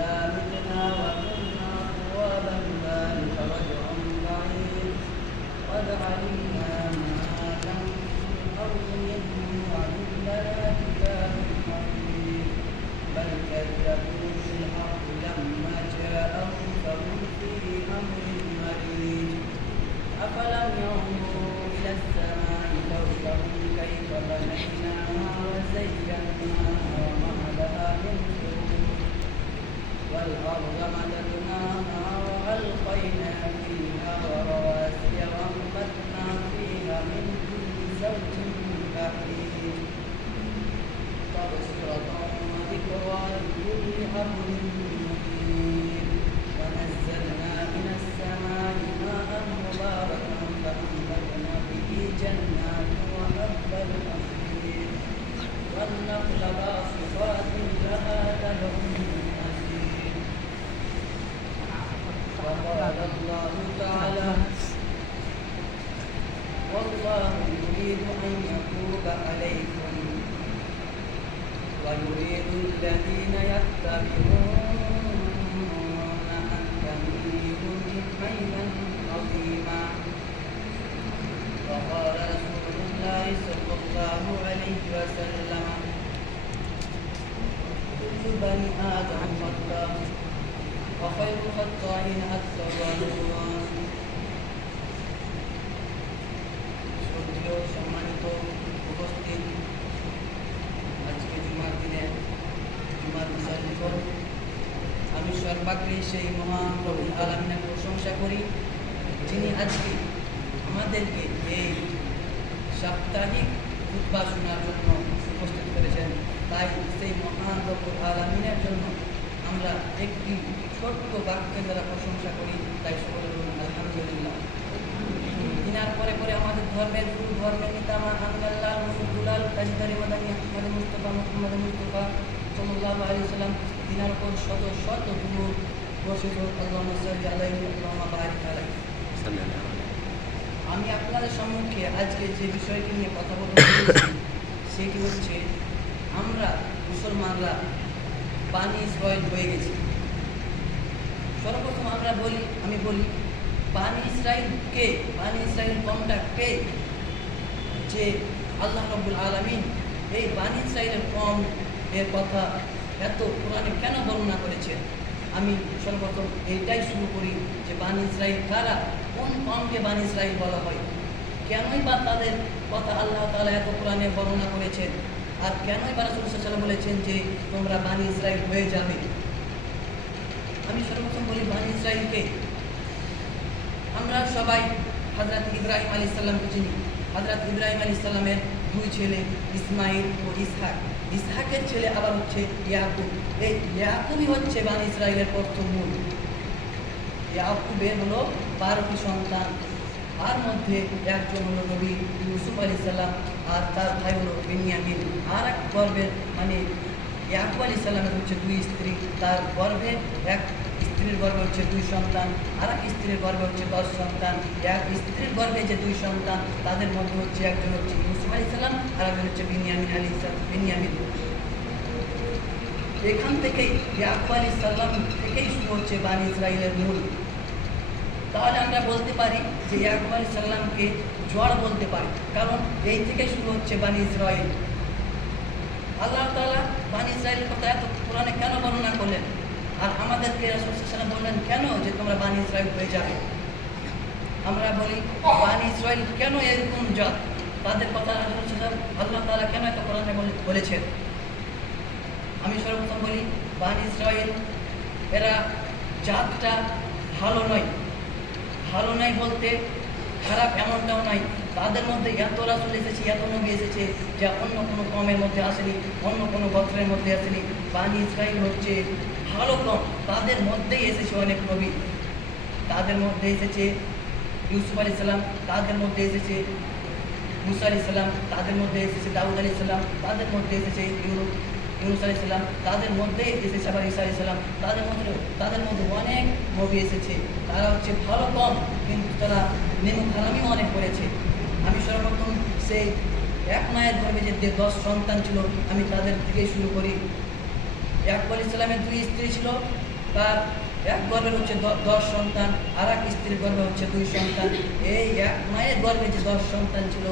um, والأرض مددناها وألقينا فيها رواسي وأنبتنا فيها من كل زوج بهيج تبصرة وذكرى لكل أمر منيب ونزلنا من السماء ماء مباركا فأنبتنا به جنات وحب الحصيد والنخل باسقات لها تبع وقال الله تعالى والله يريد أن يتوب عليكم ويريد الذين يتبعون أن تميلوا ميلا عظيما وقال رسول الله صلى الله عليه وسلم كل بني آدم خطاء وخير الخطائين التوابون শ্রদ্ধেয় সম্মানিত উপস্থিত আজকে জুমার দিনে জুমার বিশাল দিবস আমি সর্বাগ্রে সেই মহান প্রভু আলমিনের প্রশংসা করি যিনি আজকে আমাদেরকে এই সাপ্তাহিক উদ্বাস শোনার জন্য উপস্থিত করেছেন তাই সেই মহান প্রভু আলমিনের জন্য আমরা একটি ছোট্ট বাক্যের দ্বারা প্রশংসা করি তাই সকলে বলুন আলহামদুলিল্লাহ। দিনার পরে পরে আমাদের ধর্মের গুরু ধর্মের নেতা আমার আমিনাল্লাহ মুসুদুলাল কাজীদারি মাদানী আহমদ মুস্তফা মোহাম্মদ মুস্তফা সাল্লাহ আলী সাল্লাম দিনার উপর শত শত গুরু বর্ষিত আল্লাহ সাল্লি আলাইহি আল্লাহ বারিক আলাইহি আমি আপনাদের সম্মুখে আজকে যে বিষয়টি নিয়ে কথা বলতে সেটি হচ্ছে আমরা মুসলমানরা পানি ইসরায়েল হয়ে গেছি। সর্বপ্রথম আমরা বলি, আমি বলি, পানি ইসরায়েল কে? পানি ইসরায়েল কমটা কে? যে আল্লাহ রব্বুল আলমিন এই বানি ইসরায়েলের কম এর কথা এত কোরআনে কেন বর্ণনা করেছে আমি সর্বপ্রথম এইটাই শুরু করি যে বানি ইসরায়েল কারা? কোন কমকে বানি ইসরায়েল বলা হয়? কেনই বা তাদের কথা আল্লাহ তালা এত কোরআনে বর্ণনা করেছেন? আর কেন বা রাসূল সাল্লাল্লাহু বলেছেন যে তোমরা বানি ইসরায়েল হয়ে যাবে? আমি সর্বপ্রথম বলি বানি ইসরায়েলকে আমরা সবাই হজরত ইব্রাহিম আলী সাল্লামকে চিনি। হজরত ইব্রাহিম আলী সাল্লামের দুই ছেলে ইসমাইল ও ইসহাক। ইসহাকের ছেলে আবার হচ্ছে ইয়াকুব। এই ইয়াকুবই হচ্ছে বানি ইসরায়েলের প্রথম মূল। ইয়াকুবের হলো বারোটি সন্তান। তার মধ্যে একজন হলো নবী ইউসুফ আলী সাল্লাম আর তার ভাই হলো বিনিয়ামিন। আর এক গর্বের মানে ইয়াকুব আলী সাল্লামের হচ্ছে দুই স্ত্রী, তার গর্ভে এক স্ত্রীর গর্ভে হচ্ছে দুই সন্তান, আর এক স্ত্রীর গর্ভে হচ্ছে দশ সন্তান। এক স্ত্রীর গর্ভে যে দুই সন্তান, তাদের মধ্যে হচ্ছে একজন হচ্ছে ইউসুফ আলী সাল্লাম আর একজন হচ্ছে বিনিয়ামিন আলী বিনিয়ামিন। এখান থেকেই ইয়াকুব আলী সাল্লাম থেকেই শুরু হচ্ছে বানি ইসরায়েলের মূল। তাহলে আমরা বলতে পারি যে ইয়াকুব আলী সাল্লামকে জড় বলতে পারি। কারণ এই থেকে শুরু হচ্ছে বানি ইসরায়েল আল্লাহ তাআলা বানি ইসরায়েলের কথা এত কোরআনে কেন বর্ণনা করলেন? আর আমাদেরকে রাসূল বললেন, কেন যে তোমরা বানি ইসরায়েল হয়ে যাবে? আমরা বলি, বানি ইসরায়েল কেন এরকম জাত? তাদের কথা আল্লাহ তালা কেন এত কোরআনে বলে- বলেছেন? আমি সর্বপ্রথম বলি, বানি ইসরায়েল এরা জাতটা ভালো নয়। ভালো নয় বলতে খারাপ এমনটাও নাই। তাদের মধ্যে এত রাসুল এসেছে, এত নবী এসেছে, যা অন্য কোনো কমের মধ্যে আসেনি, অন্য কোনো গোত্রের মধ্যে আসেনি। বানি ইসরায়েল হচ্ছে ভালো কম। তাদের মধ্যেই এসেছে অনেক নবী। তাদের মধ্যে এসেছে ইউসুফ আলী সাল্লাম তাদের মধ্যে এসেছে মুসা আলি সাল্লাম তাদের মধ্যে এসেছে দাউদ আলি সাল্লাম তাদের মধ্যে এসেছে ইউনুস ইউনুস তাদের মধ্যে এসেছে আবার ঈসা আলি তাদের মধ্যে তাদের মধ্যে অনেক নবী এসেছে। তারা হচ্ছে ভালো কম, কিন্তু তারা নেমু খারামিও অনেক করেছে। আমি সর্বপ্রথম সেই এক মায়ের ধর্মে যে দশ সন্তান ছিল, আমি তাদের থেকেই শুরু করি। আলী সাল্লামের দুই স্ত্রী ছিল তার এক গর্ভে হচ্ছে দশ সন্তান আর এক স্ত্রীর গর্ভে হচ্ছে দুই সন্তান। এই এক মায়ের গর্ভে যে দশ সন্তান ছিল,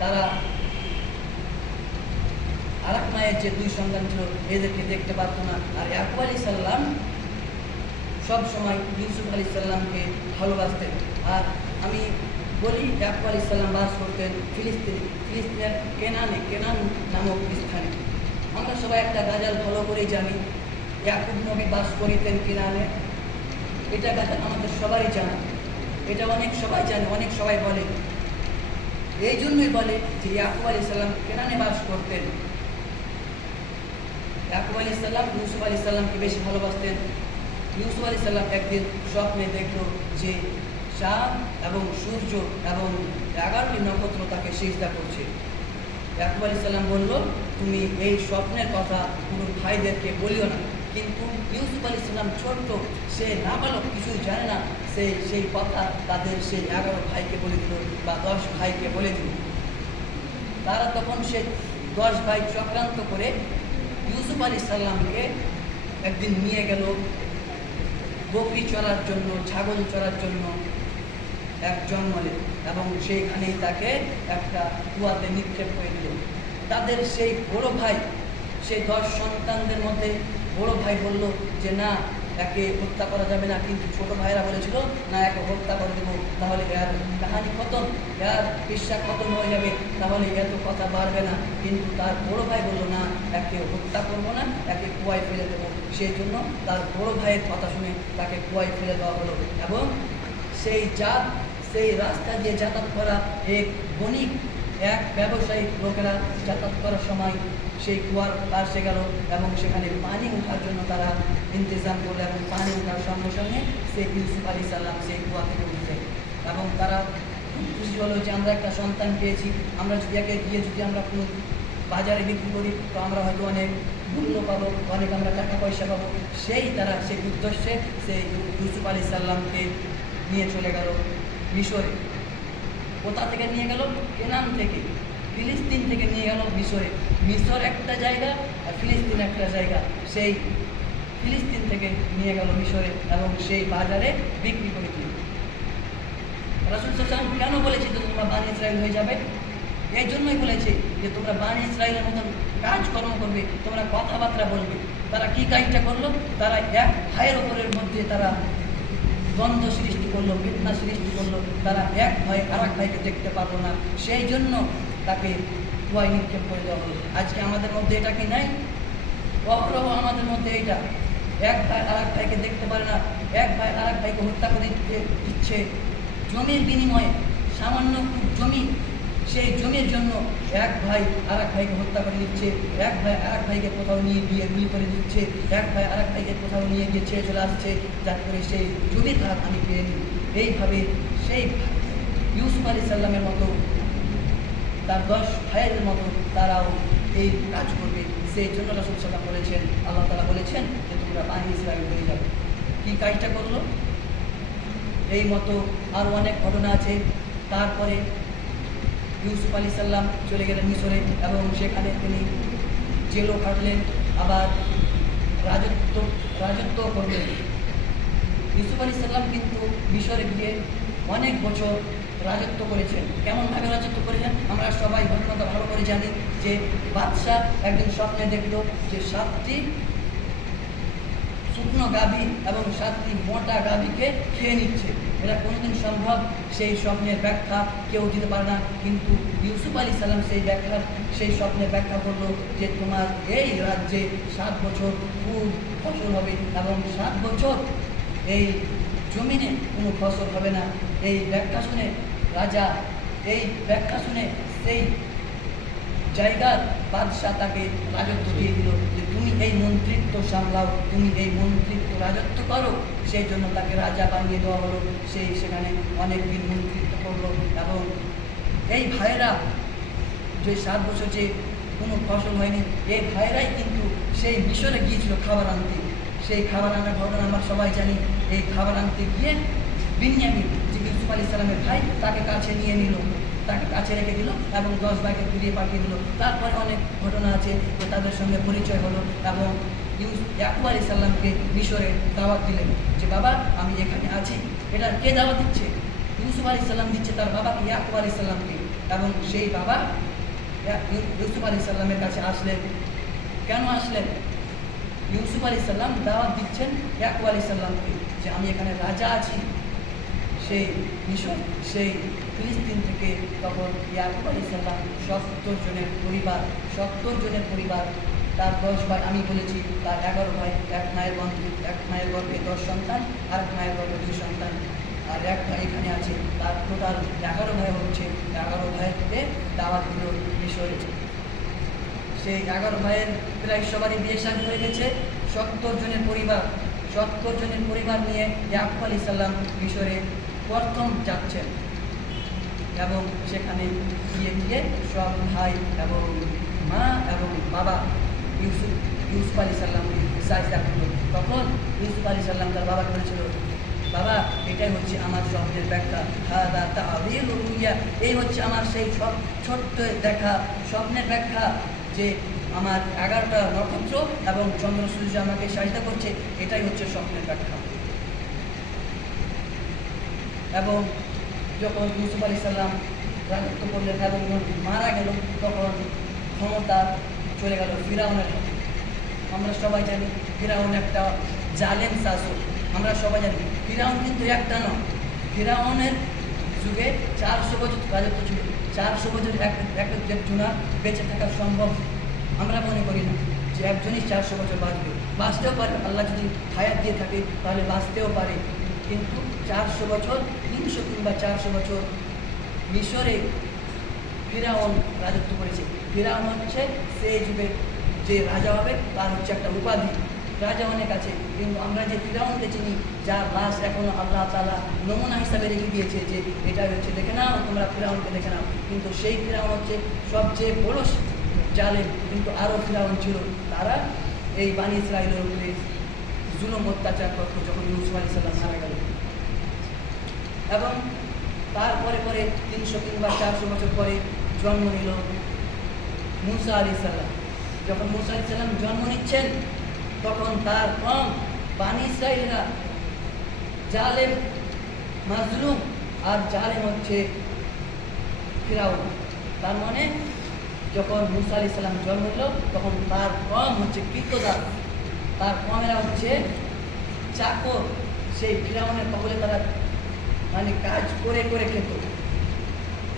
তারা আর এক মায়ের যে দুই সন্তান ছিল, এদেরকে দেখতে পারতো না। আর ইয়াকুব আলী সাল্লাম সবসময় ইউসুফ আলী সাল্লামকে ভালোবাসতেন। আর আমি বলি, ইয়াকুব আলী সাল্লাম বাস করতেন ফিলিস্তিনে। ফিলিস্তিনের কেনানে, কেনান নামক স্থানে। আমরা সবাই একটা গাজাল ভালো করেই জানি, ইয়াকুব নবী বাস করিতেন কেনানে। এটা গাজাল আমাদের সবারই জানা। এটা অনেক সবাই জানে, অনেক সবাই বলে। এই জন্যই বলে যে ইয়াকুব আলী সাল্লাম কেনানে বাস করতেন। ইয়াকুব আলী সাল্লাম ইউসুফ আলী সাল্লামকে বেশি ভালোবাসতেন। ইউসুফ আলী সাল্লাম একদিন স্বপ্নে দেখল যে চাঁদ এবং সূর্য এবং এগারোটি নক্ষত্র তাকে সিজদা করছে। ইয়াকুব আলী সাল্লাম বলল, তুমি এই স্বপ্নের কথা কোনো ভাইদেরকে বলিও না। কিন্তু ইউসুফ আলী সাল্লাম ছোট্ট, সে না কিছুই জানে না। সে সেই কথা তাদের সেই এগারো ভাইকে বলে দিল বা দশ ভাইকে বলে দিল। তারা তখন সে দশ ভাই চক্রান্ত করে ইউসুফ আলী সাল্লামকে একদিন নিয়ে গেল বকরি চড়ার জন্য, ছাগল চড়ার জন্য এক জঙ্গলে এবং সেইখানেই তাকে একটা কুয়াতে নিক্ষেপ করে দিল তাদের সেই বড় ভাই, সেই দশ সন্তানদের মধ্যে বড় ভাই বলল যে, না একে হত্যা করা যাবে না, কিন্তু ছোট ভাইরা বলেছিল, না, একে হত্যা করে দেবো, তাহলে এর কাহানি খতম, এর বিশ্বাস খতম হয়ে যাবে, তাহলে এত কথা বাড়বে না। কিন্তু তার বড় ভাই বলল, না, একে হত্যা করব না, একে কুয়ায় ফেলে দেবো। সেই জন্য তার বড় ভাইয়ের কথা শুনে তাকে কুয়ায় ফেলে দেওয়া হলো এবং সেই জাত, সেই রাস্তা দিয়ে যাতায়াত করা এক বণিক, এক ব্যবসায়িক লোকেরা যাতায়াত করার সময় সেই কুয়ার পাশে গেল এবং সেখানে পানি ওঠার জন্য তারা ইন্তজাম করলে এবং পানি ওঠার সঙ্গে সঙ্গে সেই ইউসুফ আলী সাল্লাম সেই কুয়া থেকে উঠবে এবং তারা খুব খুশি হলো যে আমরা একটা সন্তান পেয়েছি। আমরা যদি একে গিয়ে যদি আমরা কোনো বাজারে বিক্রি করি, তো আমরা হয়তো অনেক মূল্য পাবো, অনেক আমরা টাকা পয়সা পাবো। সেই তারা সেই উদ্দেশ্যে সেই ইউসুফ আলী সাল্লামকে নিয়ে চলে গেল মিশরে। কোথা থেকে নিয়ে গেল? কেনান থেকে। ফিলিস্তিন থেকে নিয়ে গেল মিশরে। মিশর একটা জায়গা আর ফিলিস্তিন একটা জায়গা। সেই ফিলিস্তিন থেকে নিয়ে গেল মিশরে এবং সেই বাজারে বিক্রি করে দিল। রাসুল সাল্লাম কেন বলেছে যে তোমরা বান ইসরায়েল হয়ে যাবে? এই জন্যই বলেছে যে তোমরা বানি ইসরায়েলের মতন কাজকর্ম করবে, তোমরা কথাবার্তা বলবে। তারা কি কাজটা করল? তারা এক ভাইয়ের ওপরের মধ্যে তারা দ্বন্দ্ব সৃষ্টি করল বিদ্যা সৃষ্টি করল। তারা এক ভাই আর এক ভাইকে দেখতে পারল না। সেই জন্য তাকে কুয়ায় নিক্ষেপ করে দেওয়া হলো। আজকে আমাদের মধ্যে এটা কি নাই? অহরহ আমাদের মধ্যে এইটা। এক ভাই আরেক ভাইকে দেখতে পারে না। এক ভাই আর এক ভাইকে হত্যা করে দিতে ইচ্ছে জমির বিনিময়ে সামান্য জমি, সেই জমির জন্য এক ভাই আর এক ভাইকে হত্যা করে দিচ্ছে। এক ভাই আর এক ভাইকে কোথাও নিয়ে গিয়ে বিয়ে করে দিচ্ছে। এক ভাই আর এক ভাইকে কোথাও নিয়ে গিয়ে ছেড়ে চলে আসছে। যাতে করে সেই জমির ভাগ আমি পেয়ে নিই। এইভাবে সেই ইউসুফ আলি সাল্লামের মতো, তার দশ ভাইয়ের মতো তারাও এই কাজ করবে। সেই জন্য রসুল সাল্লাম বলেছেন, আল্লাহ তালা বলেছেন যে তোমরা ইসরায়েল হয়ে যাবে। কী কাজটা করল? এই মতো আরও অনেক ঘটনা আছে। তারপরে ইউসুফ আলী সাল্লাম চলে গেলেন মিশরে এবং সেখানে তিনি জেলও খাটলেন, আবার রাজত্ব রাজত্ব করলেন। ইউসুফ আলী সাল্লাম কিন্তু মিশরে গিয়ে অনেক বছর রাজত্ব করেছেন। কেমনভাবে রাজত্ব করেছেন? আমরা সবাই ঘটনাটা ভালো করে জানি যে বাদশাহ একদিন স্বপ্নে দেখল যে সাতটি শুকনো গাভী এবং সাতটি মোটা গাভীকে খেয়ে নিচ্ছে। এটা কোনোদিন সম্ভব? সেই স্বপ্নের ব্যাখ্যা কেউ দিতে পারে না। কিন্তু ইউসুফ আলী সাল্লাম সেই ব্যাখ্যা সেই স্বপ্নের ব্যাখ্যা করল যে তোমার এই রাজ্যে সাত বছর খুব ফসল হবে এবং সাত বছর এই জমিনে কোনো ফসল হবে না। এই ব্যাখ্যা শুনে রাজা, এই ব্যাখ্যা শুনে সেই জায়গার বাদশাহ তাকে রাজত্ব দিয়ে দিল। এই মন্ত্রিত্ব সামলাও, তুমি এই মন্ত্রিত্ব রাজত্ব করো, সেই জন্য তাকে রাজা বানিয়ে দেওয়া হলো। সেই সেখানে অনেক দিন মন্ত্রিত্ব করল এবং এই ভাইয়েরা যে সাত বছর যে কোনো ফসল হয়নি, এই ভাইয়েরাই কিন্তু সেই মিশরে গিয়েছিল খাবার আনতে। সেই খাবার আনার ঘটনা আমরা সবাই জানি। এই খাবার আনতে গিয়ে বিনিয়ামিন যে ইউসুফ আলী সালামের ভাই, তাকে কাছে নিয়ে নিল। তাকে কাছে রেখে দিল এবং দশ ভাইকে ফিরিয়ে পাঠিয়ে দিল। তারপরে অনেক ঘটনা আছে তাদের সঙ্গে পরিচয় হলো এবং ইউস- ইয়াকুব সাল্লামকে মিশরে দাওয়াত দিলেন যে, বাবা, আমি এখানে আছি। এটা কে দাওয়াত দিচ্ছে? ইউসুফ আলী সাল্লাম দিচ্ছে তার বাবাকে ইয়াকুব আলী সাল্লামকে। এবং সেই বাবা ইউসুফ আলী সাল্লামের কাছে আসলেন। কেন আসলেন? ইউসুফ আলী সাল্লাম দাওয়াত দিচ্ছেন ইয়াকুব আলী সাল্লামকে যে, আমি এখানে রাজা আছি। সেই মিশর সেই ফিলিস্তিন থেকে তখন ইয়াকুব আলী সত্তর জনের পরিবার, সত্তর জনের পরিবার, তার দশ ভাই, আমি বলেছি, তার এগারো ভাই, এক মায়ের বন্ধু, এক মায়ের গর্ভে দশ সন্তান, আর এক মায়ের গর্ভে দুই সন্তান। আর এক ভাই এখানে আছে, তার টোটাল এগারো ভাই হচ্ছে, এগারো ভাইকে দাওয়াত দিল মিশরে। সেই এগারো ভাইয়ের প্রায় সবারই বিয়ে শাদী হয়ে গেছে। সত্তর জনের পরিবার, সত্তর জনের পরিবার নিয়ে ইয়াকুব আলী সাল্লাম মিশরে প্রথম যাচ্ছেন। এবং সেখানে গিয়ে গিয়ে সব ভাই এবং মা এবং বাবা ইউসুফ ইউসুফ আলী সাল্লামকে সাজদা করল। তখন ইউসুফ আলী সাল্লাম তার বাবাকে বলেছিল, বাবা, এটাই হচ্ছে আমার স্বপ্নের ব্যাখ্যা। হাদা তাআবিল রুইয়া। এই হচ্ছে আমার সেই সব ছোট্ট দেখা, স্বপ্নের ব্যাখ্যা যে আমার এগারোটা নক্ষত্র এবং চন্দ্র সূর্য আমাকে সাহায্য করছে, এটাই হচ্ছে স্বপ্নের ব্যাখ্যা। এবং যখন ইউসুফ আলী সাল্লাম রাজত্ব করলেন এবং মারা গেল, তখন ক্ষমতা চলে গেল ফিরাউনের আমরা সবাই জানি ফিরাউন একটা জালেম শাসক। আমরা সবাই জানি ফিরাউন কিন্তু একটা নয়। ফিরাউনের যুগে চারশো বছর রাজত্ব ছিল। চারশো বছর এক এক একজনা বেঁচে থাকা সম্ভব। আমরা মনে করি না যে একজনই চারশো বছর বাঁচবে। বাঁচতেও পারে, আল্লাহ যদি হায়াত দিয়ে থাকে, তাহলে বাঁচতেও পারে। কিন্তু চারশো বছর তিনশো কিংবা চারশো বছর মিশরে ফিরাউন রাজত্ব করেছে। ফিরাউন হচ্ছে সেই যুগে যে রাজা হবে, তার হচ্ছে একটা উপাধি। রাজা অনেক আছে কিন্তু আমরা যে ফিরাউনকে চিনি, যার লাশ এখনও আল্লাহ তালা নমুনা হিসাবে রেখে দিয়েছে যে এটা হচ্ছে দেখে নাও, তোমরা ফিরাউনকে দেখে নাও। কিন্তু সেই ফিরাউন হচ্ছে সবচেয়ে বড় জালে কিন্তু আরও ফিরাউন ছিল। তারা এই বাণী ইসরায়েলের জুলুম অত্যাচার করতো যখন ইউসুফ আলী সাল্লাম মারা গেল। এবং তারপরে পরে তিনশো কিংবা চারশো বছর পরে জন্ম নিল মুসা আলি সাল্লাম যখন মুসা আলি সাল্লাম জন্ম নিচ্ছেন, তখন তার কম বানি ইসরায়েলরা জালেম, মাজলুম আর জালেম হচ্ছে ফিরাউন। তার মানে যখন মুসা আলি সাল্লাম জন্ম নিল, তখন তার কম হচ্ছে কৃতদাস তার কমেরা হচ্ছে চাকর। সেই ফিরাউনের কবলে তারা মানে কাজ করে করে খেত।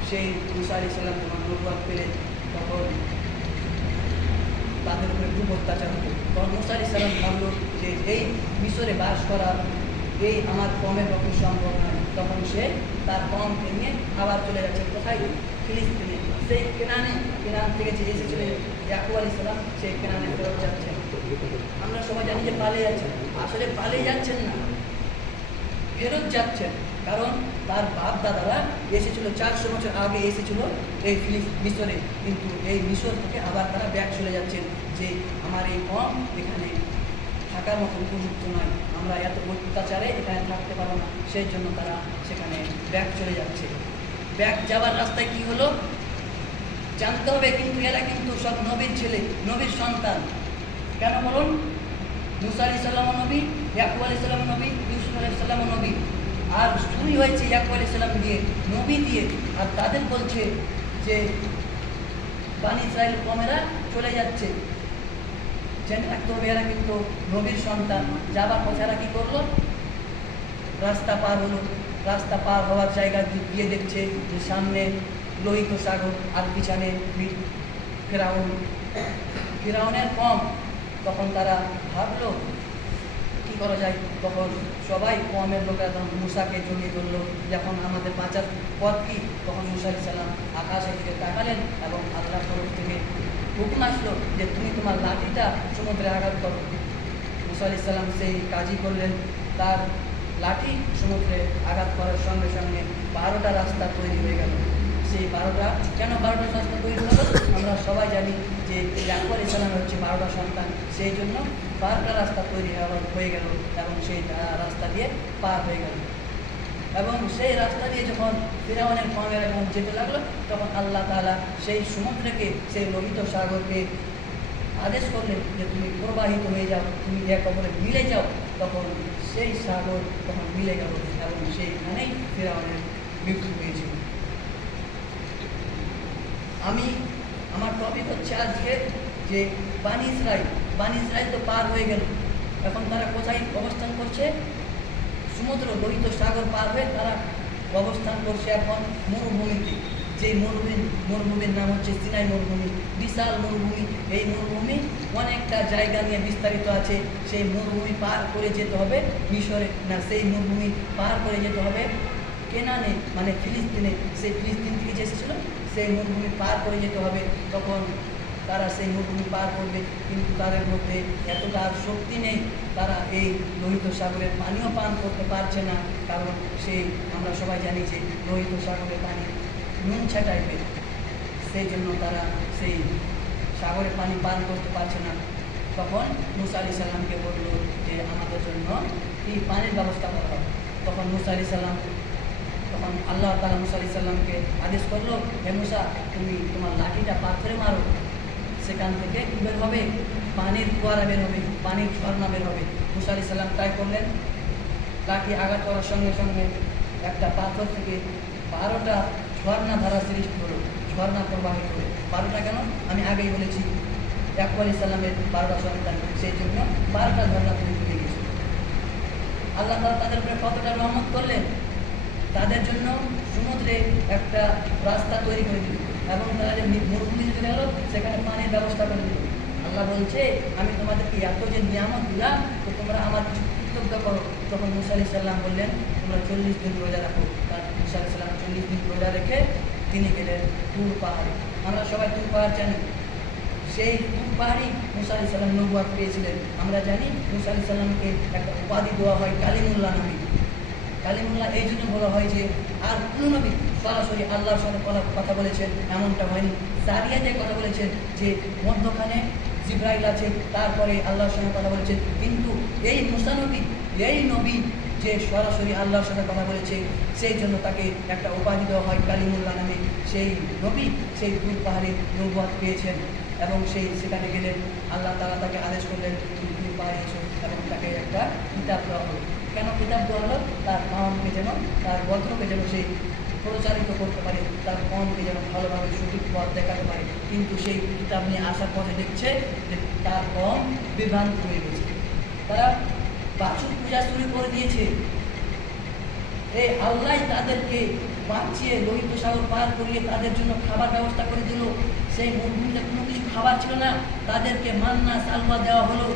সেই মুসা আলি সাল্লাম যখন নবুয়াত পেলেন তখন তাদের উপরে খুব অত্যাচার হতো। তখন মুসা আলি সাল্লাম ভাবলো যে এই মিশরে বাস করা, এই আমার কমের পক্ষে সম্ভব নয়। তখন সে তার কমকে ভেঙে আবার চলে যাচ্ছে। কোথায়? ফিলিস্তিনে। সেই কেনানে, কেনান থেকে যে এসেছিল ইয়াকুব আলী সাল্লাম সেই কেনানে ফেরত যাচ্ছেন আমরা সবাই জানি যে পালিয়ে যাচ্ছেন আসলে পালিয়ে যাচ্ছেন না। ফেরত যাচ্ছেন। কারণ তার বাপ দাদারা এসেছিল চারশো বছর আগে এসেছিল এই ফিলিস- মিশরে। কিন্তু এই মিশর থেকে আবার তারা ব্যাক চলে যাচ্ছেন যে আমার এই কম এখানে থাকার মতো উপযুক্ত নয়। আমরা এত অত্যাচারে এখানে থাকতে পারব না। সেই জন্য তারা সেখানে ব্যাক চলে যাচ্ছে। ব্যাক যাওয়ার রাস্তায় কি হলো? জানতে হবে কিন্তু এরা কিন্তু সব নবীর ছেলে, নবীর সন্তান। কেন বলুন? মুসা আলি সাল্লাম নবী, ইয়াকুব আলি সাল্লাম নবী, ইউসুফ আলি সাল্লাম নবী। আর শুরুই হয়েছে ইয়াকুব আলি দিয়ে নবী দিয়ে, আর তাদের বলছে যে বানি ইসরায়েল কমেরা চলে যাচ্ছে। জেনে রাখতে হবে এরা কিন্তু নবীর সন্তান। যাবার পথে এরা কী করল? রাস্তা পার হলো। রাস্তা পার হওয়ার জায়গা গিয়ে দেখছে যে সামনে লোহিত সাগর আর পিছনে ফেরাউন। ফেরাউনের কম। তখন তারা ভাবলো করা যায় তখন সবাই কমের লোকেরা তখন মুসাকে জড়িয়ে ধরলো। যখন আমাদের বাঁচার পথ কি? তখন মুসা আলি সাল্লাম আকাশের দিকে তাকালেন এবং আল্লাহ তরফ থেকে হুকুম আসলো যে তুমি তোমার লাঠিটা সমুদ্রে আঘাত করো। মুসা আলি সেই কাজই করলেন। তার লাঠি সমুদ্রে আঘাত করার সঙ্গে সঙ্গে বারোটা রাস্তা তৈরি হয়ে গেল। সেই বারোটা, কেন বারোটা রাস্তা তৈরি হলো? আমরা সবাই জানি যে আলী সাল্লাম হচ্ছে বারোটা সন্তান, সেই জন্য বারোটা রাস্তা তৈরি হয়ে গেল এবং সেই রাস্তা দিয়ে পার হয়ে গেল। এবং সেই রাস্তা দিয়ে যখন ফিরাউনের কমেরা যখন যেতে লাগল, তখন আল্লাহ তাআলা সেই সমুদ্রকে, সেই লোহিত সাগরকে আদেশ করলেন যে তুমি প্রবাহিত হয়ে যাও, তুমি এক অপরে মিলে যাও, তখন সেই সাগর তখন মিলে গেল এবং সেইখানেই ফেরাউনের মৃত্যু হয়েছিল। আমি আমার টপিক হচ্ছে আজকে যে বানি ইসরায়েল বানি ইসরায়েল তো পার হয়ে গেল। এখন তারা কোথায় অবস্থান করছে? সমুদ্র, লোহিত সাগর পার হয়ে তারা অবস্থান করছে এখন মরুভূমিতে। যে মরুভূমি, মরুভূমির নাম হচ্ছে সিনাই মরুভূমি, বিশাল মরুভূমি। এই মরুভূমি অনেকটা জায়গা নিয়ে বিস্তারিত আছে। সেই মরুভূমি পার করে যেতে হবে মিশরে। না, সেই মরুভূমি পার করে যেতে হবে কেনানে মানে ফিলিস্তিনে, সেই ফিলিস্তিন থেকে যে এসেছিল, সেই মরুভূমি পার করে যেতে হবে। তখন তারা সেই মরুভূমি পার করবে, কিন্তু তাদের মধ্যে এতটা শক্তি নেই, তারা এই লোহিত সাগরের পানিও পান করতে পারছে না। কারণ সেই আমরা সবাই জানি যে লোহিত সাগরের পানি নুনছা টাইপের সেই জন্য তারা সেই সাগরের পানি পান করতে পারছে না। তখন মুসা আলি সাল্লামকে বলল যে, আমাদের জন্য এই পানির ব্যবস্থা করা হবে। তখন মুসা আলি সাল্লাম তখন আল্লাহ তালা মুসা আলি আদেশ করল, হে মুসা, তুমি তোমার লাঠিটা পাথরে মারো। সেখান থেকে বের হবে, পানির কুয়ারা বের হবে, পানির ঝর্ণা বের হবে। মুসা আলি সাল্লাম তাই করলেন। লাঠি আঘাত করার সঙ্গে সঙ্গে একটা পাথর থেকে বারোটা ঝর্ণা ধারা সৃষ্টি হলো, ঝর্ণা প্রবাহিত হলো। বারোটা কেন? আমি আগেই বলেছি, ইয়াকুব আলি সাল্লামের বারোটা সন্তান, সেই জন্য বারোটা ঝর্ণা তৈরি হয়ে গেছে আল্লাহ তালা তাদের উপরে কতটা রহমত করলেন? তাদের জন্য সমুদ্রে একটা রাস্তা তৈরি করে দিল এবং তারা যে মি- মরুভূমিতে চলে গেলো, সেখানে পানির ব্যবস্থা করে দিল। আল্লাহ বলছে, আমি তোমাদেরকে এত যে নিয়ামত দিলাম, তো তোমরা আমার কিছু কৃতজ্ঞ করো। তখন মুসা আলি সাল্লাম বললেন, তোমরা চল্লিশ দিন রোজা রাখো। তার মুসা আলি সাল্লাম চল্লিশ দিন রোজা রেখে তিনি গেলেন তুর পাহাড়ে। আমরা সবাই তুর পাহাড় জানি। সেই তুর পাহাড়ি মুসা আলি নবুয়াত পেয়েছিলেন। আমরা জানি মুসা আলি সাল্লামকে একটা উপাধি দেওয়া হয় কালিমুল্লাহ নামে। কালিমুল্লাহ এই জন্য বলা হয় যে, আর কোনো নবী সরাসরি আল্লাহর সাথে কথা- বলেছেন, এমনটা হয়নি। সারিয়াতে কথা বলেছেন, যে মধ্যখানে জিব্রাইল আছে, তারপরে আল্লাহর সঙ্গে কথা বলেছেন, কিন্তু এই মুসানবী এই নবী যে সরাসরি আল্লাহর সাথে কথা বলেছে, সেই জন্য তাকে একটা উপাধি দেওয়া হয় কালিমুল্লাহ নামে। সেই নবী সেই দূর পাহাড়ে নৌবাদ পেয়েছেন এবং সেই সেখানে গেলেন। আল্লাহ তালা তাকে আদেশ করলেন, তুমি দূর পাহাড়ে এসো এবং তাকে একটা কিতাব দেওয়া হলো কেন কিতাব হলো? তার কমকে যেন, তার গোত্রকে যেন সেই প্রচারিত করতে পারে, তার কমকে যেন ভালোভাবে সঠিক পথ দেখাতে পারে। কিন্তু সেই কিতাব নিয়ে আসার পথে দেখছে যে তার কম বিভ্রান্ত হয়ে গেছে। তারা বাছুর পূজা শুরু করে দিয়েছে। এই আল্লাহ তাদেরকে বাঁচিয়ে, লোহিত সাগর পার করিয়ে তাদের জন্য খাবার ব্যবস্থা করে দিল। সেই মরুভূমিতে কোনো কিছু খাবার ছিল না। তাদেরকে মান্না সালমা দেওয়া হলো।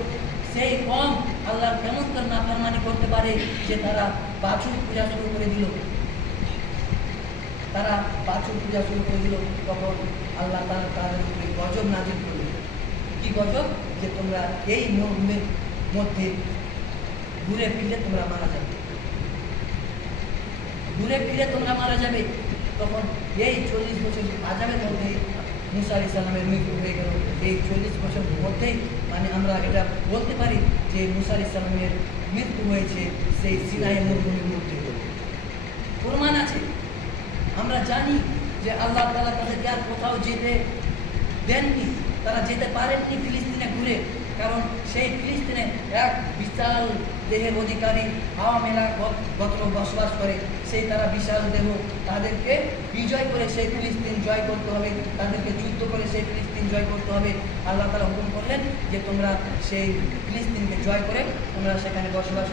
সেই কম আল্লাহ কেমন করে নাফরমানি করতে পারে যে তারা বাছুর পূজা শুরু করে দিল? তারা বাছুর পূজা শুরু করে দিল, তখন আল্লাহ তারা তাদের উপরে গজব নাজির করল কি গজব? যে তোমরা এই মরুভূমির মধ্যে ঘুরে ফিরে তোমরা মারা যাবে। ঘুরে ফিরে তোমরা মারা যাবে। তখন এই চল্লিশ বছর আজামের মধ্যে মুসা আলি মৃত্যু হয়ে গেল। এই চল্লিশ বছর মধ্যেই মানে আমরা এটা বলতে পারি যে মুসা আলি মৃত্যু হয়েছে সেই সিনাই মরুভূমির মধ্যে। প্রমাণ আছে। আমরা জানি যে আল্লাহ তালা তাদেরকে আর কোথাও যেতে দেননি, তারা যেতে পারেননি ফিলিস্তিনে ঘুরে। কারণ সেই ফিলিস্তিনে এক বিশাল দেহের অধিকারী হাওয়া মেলা গত বসবাস করে। সেই তারা বিশাল দেহ তাদেরকে বিজয় করে সেই ফিলিস্তিন জয় করতে হবে। তাদেরকে যুদ্ধ করে সেই ফিলিস্তিন জয় করতে হবে। আল্লাহ তালা হুকুম করলেন যে তোমরা সেই ফিলিস্তিনকে জয় করে তোমরা সেখানে বসবাস